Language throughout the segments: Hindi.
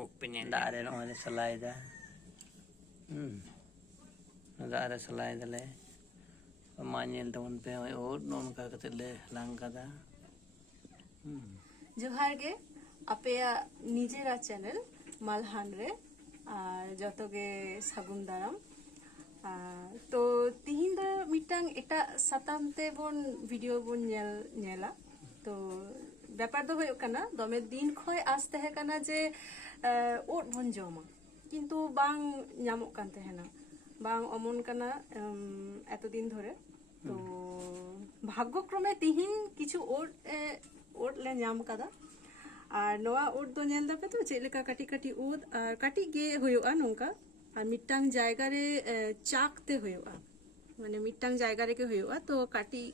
ᱩᱵ ᱯᱮ ᱧᱮᱞ ᱫᱟᱜ ᱨᱮ ᱱᱚᱜᱼᱚᱭ ᱞᱮ ᱥᱟᱞᱟᱭᱮᱫᱟ ᱫᱟᱜ ᱨᱮ ᱥᱟᱞᱟᱭ ᱫᱟᱞᱮ ᱢᱟ ᱧᱮᱞ ᱛᱟᱵᱚᱱ ᱯᱮ ᱱᱚᱜᱼᱚᱭ ᱩᱫ ᱱᱚᱝᱠᱟ ᱠᱟᱛᱮ ᱞᱮ ᱦᱟᱞᱟᱝ ᱠᱟᱫᱟ जोहार गे आपेया निजेरा चैनल मालहान रे और जतो गे सागुन दाराम तो तिहिन दो मिटांग एटा साताम ते बोन वीडियो बोन नेला तो ব্যাপার তো হয়ে কানা দমে দিন খয় আসতে হে কানা যে ওট বন জমা কিন্তু বাং নামক কান তেহেনা বাং অমন কানা এতদিন ধরে তো ভাগ্যক্রমে তিহিন কিছু ওট ले नाम कदा और नवा ओट दो नेल दापे तो चेलेका काटी काटी ओद और काटी गे होयोआ नोंका और मिटांग जायगा रे चाकते होयोआ माने मिटांग जायगा रे के होयोआ तो काटी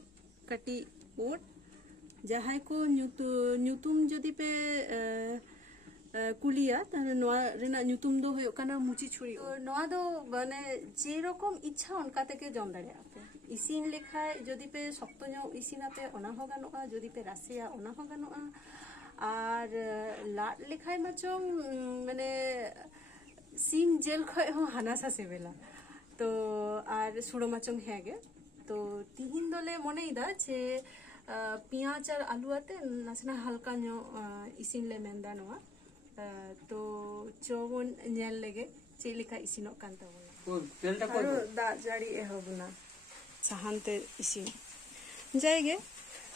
काटी ओट जहाय को न्यूतुम जदि पे कुलिया ताने नवा रेना न्यूतुम दो होयो काना मुची छुरी तो नवा दो माने जे रकम इच्छा उनका तेके जम दाड़िया पे इसिन लेखाय जदि पे शक्तो नो इसिनाते ओना हो गानोआ जदि पे रासिया ओना हो गानोआ और लाट लेखाय माचों माने सीम जेल खय हो हानासा सेबेला तो और सुड़ो माचों हेगे तो तिहिन दोले मनेइदा जे पियाज और आलू आते नासना हल्का नो इसिन ले मेंदा नोआ तो चोबन नेल लेगे चेलिका इसिनो कान ताबोना और दा जाड़ी एहबना साहानते इसिन जायगे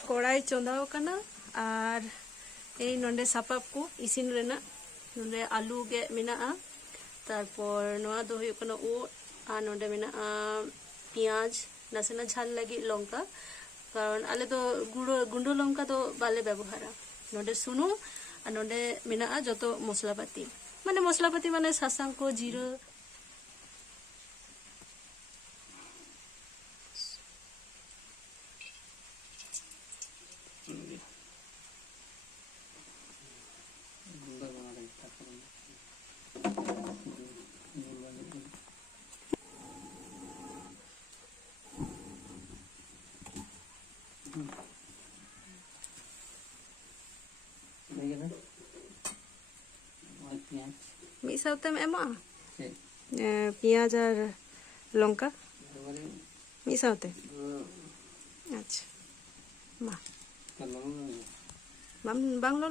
कड़ाई चंदाव कना और ए नोंडे सापाप को इसिन रेना नोंडे आलू गे मेना तारपर नोआ दो हुयो कना ओ आ नोंडे मेना पियाज नासेना झाल लगी लंका कारण आले तो गुंडो लंका तो बाले व्यवहारा नोंडे सुनु और नोंडे मेना जतो मसलापाती माने सासांग को जीरा मिस साउते में एमा पियाज और लंका मिस साउते अच्छा मा बांग लो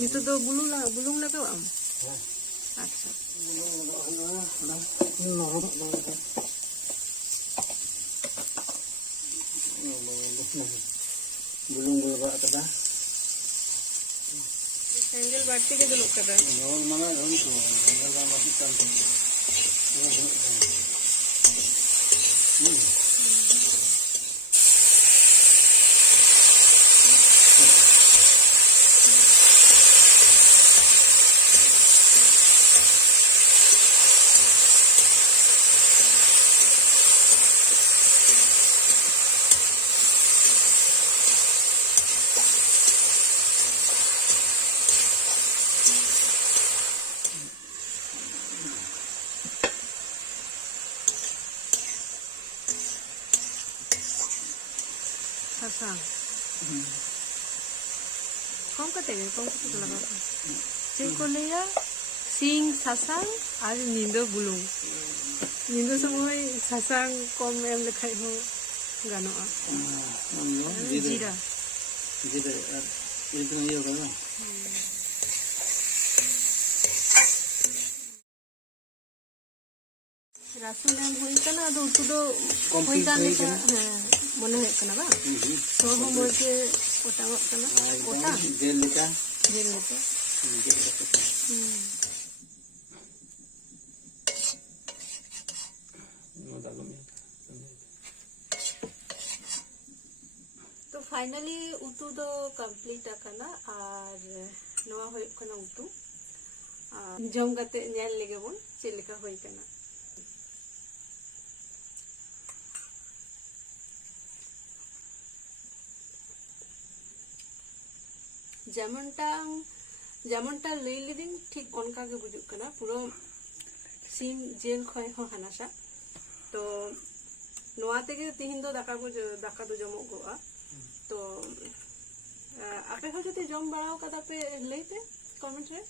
itu do bulung lagi am अच्छा bulung gula kada एंगल बढ़ते के लोग कर रहे हैं और माना रन तो एंगल का मत कर सासा कौन कहते लगा चेक को लिया सिंग सासांग और नींदो बुलुंग नींदो समय सासांग कम एम लेखाय हो गानोआ जीरा itu iya kan राशन एम होई कना दो उतु दो होई गान लेका मने है कना बा तो हम मोके ओटावा कना ओटा जेल लेका फाइनली उतु दो कंप्लीट आकाना और नवा होयो कना उतु जम कते नेल लेगे बोन चेद लेका होई कना। যেমনটা লই লিদিন ঠিক অনকা গে বুঝুক কানা পুরো সিম জেল খয় হ হানাসা তো নোয়া থেকে তিহিন দো দাকা দো জমো গোয়া তো আপে হো যদি জম বাড়াও কাদা पे लईते कमेंट रे।